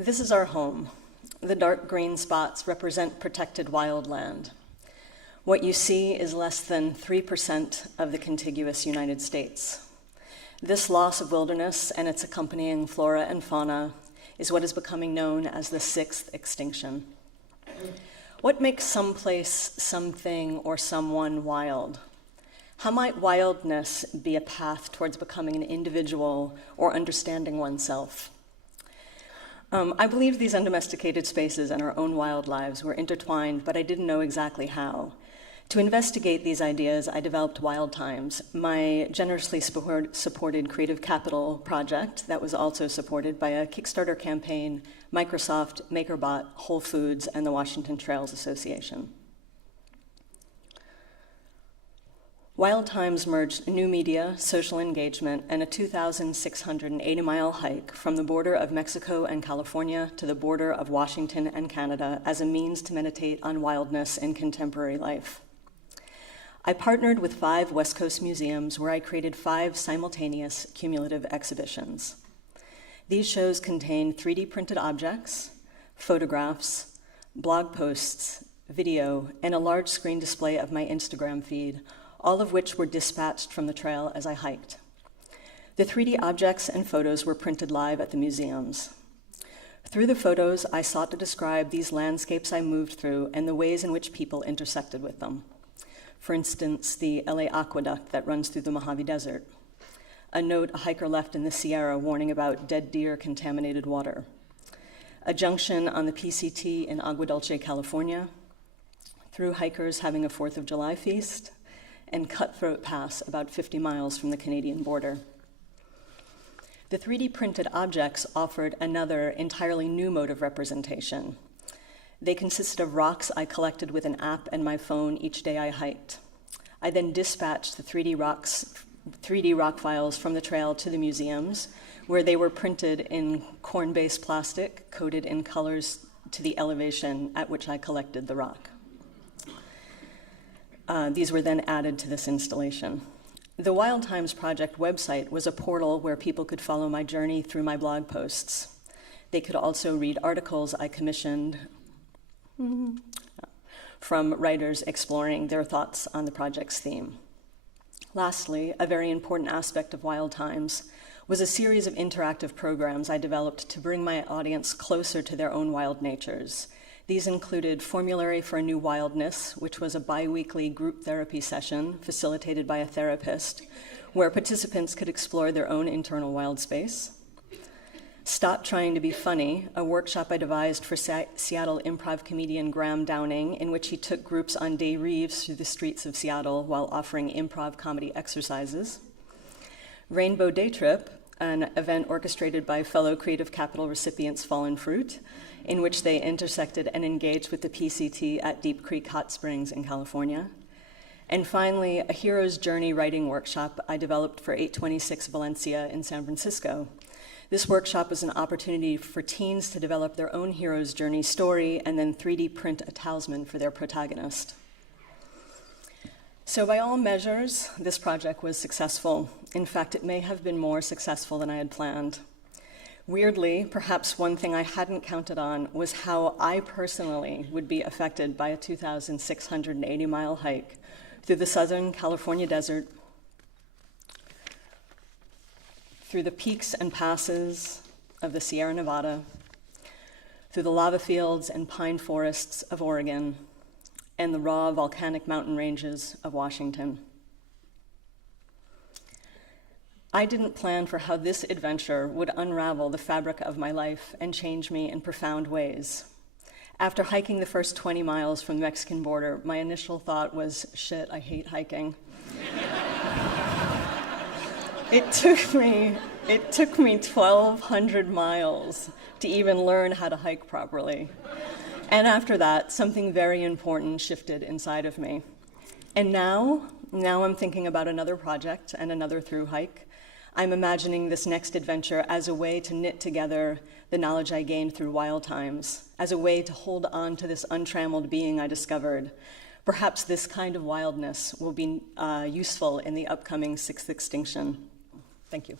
This is our home. The dark green spots represent protected wildland. What you see is less than 3% of the contiguous United States. This loss of wilderness and its accompanying flora and fauna is what is becoming known as the sixth extinction. What makes some place, something, or someone wild? How might wildness be a path towards becoming an individual or understanding oneself? I believed these undomesticated spaces and our own wild lives were intertwined, but I didn't know exactly how. To investigate these ideas, I developed Wild Times, my generously supported creative capital project that was also supported by a Kickstarter campaign, Microsoft, MakerBot, Whole Foods, and the Washington Trails Association. Wild Times merged new media, social engagement, and a 2,680-mile hike from the border of Mexico and California to the border of Washington and Canada as a means to meditate on wildness in contemporary life. I partnered with 5 West Coast museums where I created 5 simultaneous cumulative exhibitions. These shows contain 3D printed objects, photographs, blog posts, video, and a large screen display of my Instagram feed, all of which were dispatched from the trail as I hiked. The 3D objects and photos were printed live at the museums. Through the photos, I sought to describe these landscapes I moved through and the ways in which people intersected with them. For instance, the LA aqueduct that runs through the Mojave Desert, a note a hiker left in the Sierra warning about dead deer contaminated water, a junction on the PCT in Agua Dulce, California, through hikers having a 4th of July feast, and Cutthroat Pass about 50 miles from the Canadian border. The 3D printed objects offered another entirely new mode of representation. They consisted of rocks I collected with an app and my phone each day I hiked. I then dispatched the 3D rock files from the trail to the museums, where they were printed in corn-based plastic, coated in colors to the elevation at which I collected the rock. These were then added to this installation. The Wild Times Project website was a portal where people could follow my journey through my blog posts. They could also read articles I commissioned from writers exploring their thoughts on the project's theme. Lastly, a very important aspect of Wild Times was a series of interactive programs I developed to bring my audience closer to their own wild natures. These included Formulary for a New Wildness, which was a bi-weekly group therapy session facilitated by a therapist, where participants could explore their own internal wild space. Stop Trying to Be Funny, a workshop I devised for Seattle improv comedian Graham Downing, in which he took groups on day reeves through the streets of Seattle while offering improv comedy exercises. Rainbow Day Trip, an event orchestrated by fellow Creative Capital recipients Fallen Fruit, in which they intersected and engaged with the PCT at Deep Creek Hot Springs in California. And finally, a Hero's Journey writing workshop I developed for 826 Valencia in San Francisco. This workshop was an opportunity for teens to develop their own hero's journey story and then 3D print a talisman for their protagonist. So by all measures, this project was successful. In fact, it may have been more successful than I had planned. Weirdly, perhaps one thing I hadn't counted on was how I personally would be affected by a 2,680-mile hike through the Southern California desert, through the peaks and passes of the Sierra Nevada, through the lava fields and pine forests of Oregon, and the raw volcanic mountain ranges of Washington. I didn't plan for how this adventure would unravel the fabric of my life and change me in profound ways. After hiking the first 20 miles from the Mexican border, my initial thought was, shit, I hate hiking. It took me 1,200 miles to even learn how to hike properly. And after that, something very important shifted inside of me. And now I'm thinking about another project and another through hike. I'm imagining this next adventure as a way to knit together the knowledge I gained through Wild Times, as a way to hold on to this untrammeled being I discovered. Perhaps this kind of wildness will be useful in the upcoming sixth extinction. Thank you.